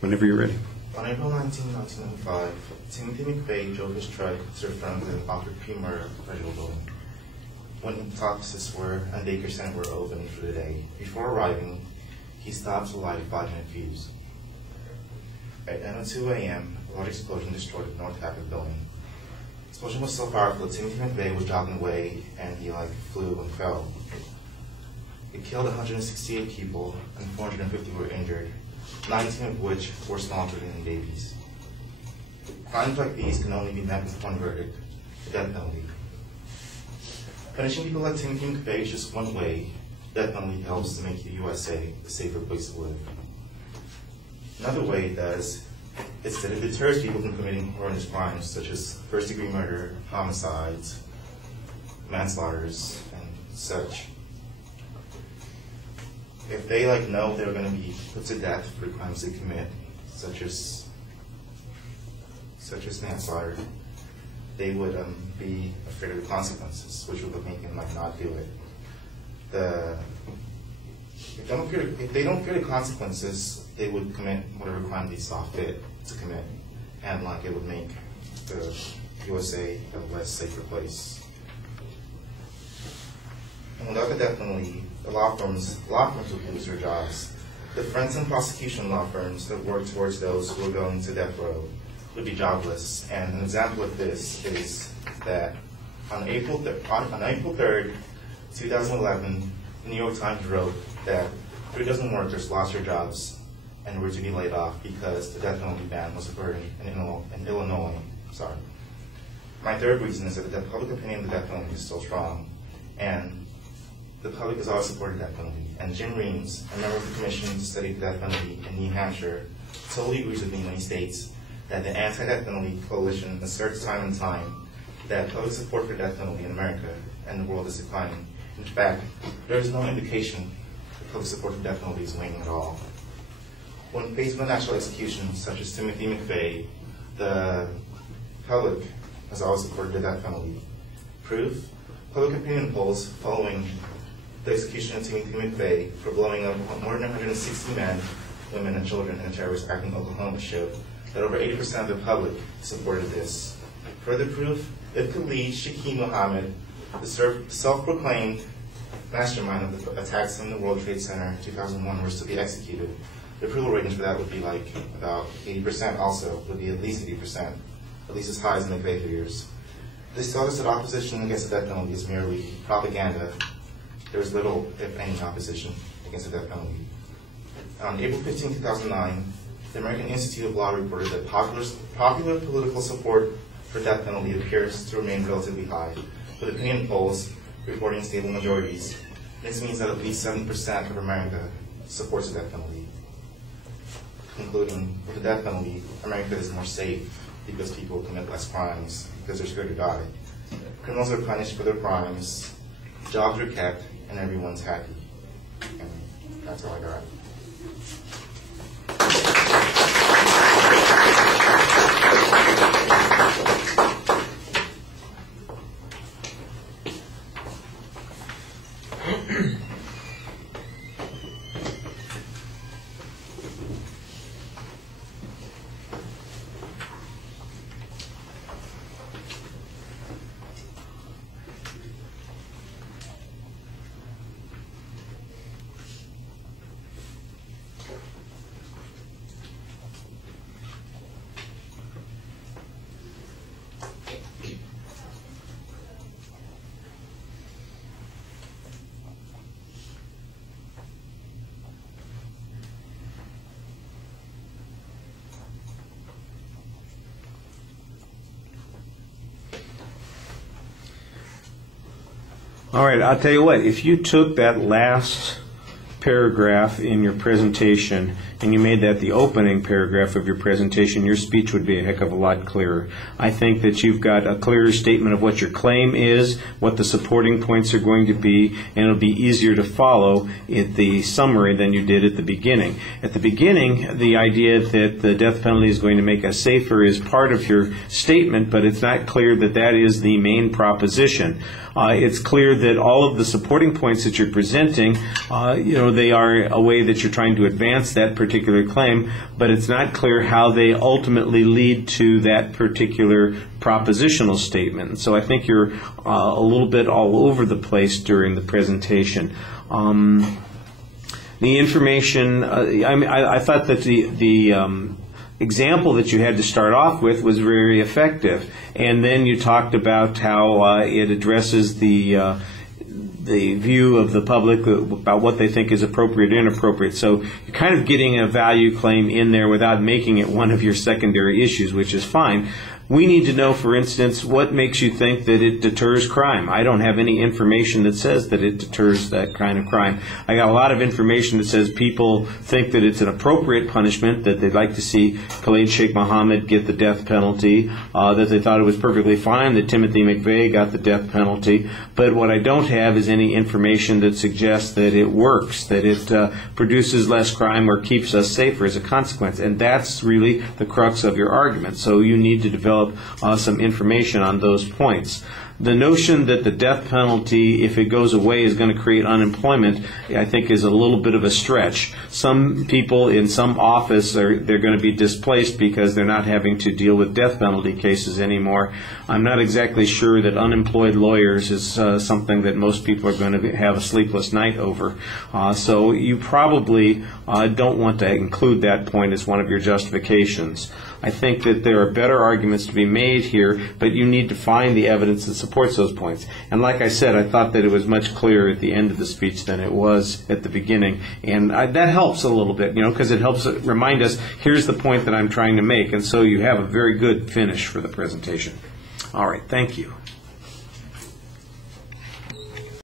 Whenever you're ready. On April 19, 1995, Timothy McVeigh drove his truck to a friend and offered pre-murder federal building. When the offices and daycare center were open for the day, before arriving, he stopped to light a 5-minute fuse. At 9:02 a.m., a large explosion destroyed the north half of the building. The explosion was so powerful that Timothy McVeigh was jogging away and he flew and fell. It killed 168 people and 450 were injured, 19 of which were small children and babies. Crimes like these can only be met with one verdict, the death penalty. Punishing people like Timothy McVeigh is just one way. Death penalty helps to make the USA a safer place to live. Another way it does is that it deters people from committing horrendous crimes such as first-degree murder, homicides, manslaughters, and such. If they know they're going to be put to death for crimes they commit, such as manslaughter, they would be afraid of the consequences, which would make them not do it. If they don't fear the consequences, they would commit whatever crime they saw fit to commit, and it would make the USA a less safer place. And without the death penalty, the law firms would lose their jobs. The defense and prosecution law firms that work towards those who are going to death row would be jobless. And an example of this is that on April 3rd, 2011, the New York Times wrote that 3 dozen workers lost their jobs and were to be laid off because the death penalty ban was averted in Illinois. My third reason is that the public opinion of the death penalty is still strong, and the public has always supported the death penalty. And Jim Reams, a member of the commission to study the death penalty in New Hampshire, totally agrees with me when he states that the Anti-Death Penalty Coalition asserts time and time that public support for death penalty in America and the world is declining. In fact, there is no indication that public support for death penalty is waning at all. When faced with natural execution, such as Timothy McVeigh, the public has always supported the death penalty. Proof? Public opinion polls following the execution of Timothy McVeigh for blowing up more than 160 men, women, and children in a terrorist act in Oklahoma showed that over 80% of the public supported this. Further proof, if Khalid Sheikh Mohammed, the self-proclaimed mastermind of the attacks in the World Trade Center in 2001, was to be executed, the approval ratings for that would be about 80% also, would be at least 80%, at least as high as McVeigh figures. This tells us that opposition against the death penalty is merely propaganda. There is little, if any, opposition against the death penalty. On April 15, 2009, the American Institute of Law reported that popular political support for death penalty appears to remain relatively high, with opinion polls reporting stable majorities. This means that at least 7% of America supports the death penalty. Concluding, with the death penalty, America is more safe because people commit less crimes because they're scared to die. Criminals are punished for their crimes, jobs are kept, and everyone's happy. And that's all I got. All right, I'll tell you what, if you took that last paragraph in your presentation and you made that the opening paragraph of your presentation, your speech would be a heck of a lot clearer. I think that you've got a clearer statement of what your claim is, what the supporting points are going to be, and it'll be easier to follow in the summary than you did at the beginning. At the beginning, the idea that the death penalty is going to make us safer is part of your statement, but it's not clear that that is the main proposition. It's clear that all of the supporting points that you're presenting, know they are a way that you're trying to advance that particular claim, but it's not clear how they ultimately lead to that particular propositional statement. So I think you're a little bit all over the place during the presentation. The information, I thought that the example that you had to start off with was very effective, and then you talked about how it addresses the view of the public about what they think is appropriate and inappropriate. So you're kind of getting a value claim in there without making it one of your secondary issues, which is fine. We need to know, for instance, what makes you think that it deters crime. I don't have any information that says that it deters that kind of crime. I got a lot of information that says people think that it's an appropriate punishment, that they'd like to see Khalid Sheikh Mohammed get the death penalty, that they thought it was perfectly fine that Timothy McVeigh got the death penalty. But what I don't have is any information that suggests that it works, that it produces less crime or keeps us safer as a consequence. And that's really the crux of your argument. So you need to develop some information on those points. The notion that the death penalty, if it goes away, is going to create unemployment, I think is a little bit of a stretch. Some people in some office, they're going to be displaced because they're not having to deal with death penalty cases anymore. I'm not exactly sure that unemployed lawyers is something that most people are going to have a sleepless night over. So you probably don't want to include that point as one of your justifications. I think that there are better arguments to be made here, but you need to find the evidence that supports those points. And like I said, I thought that it was much clearer at the end of the speech than it was at the beginning. And that helps a little bit, because it helps remind us, here's the point that I'm trying to make. And so you have a very good finish for the presentation. All right, thank you.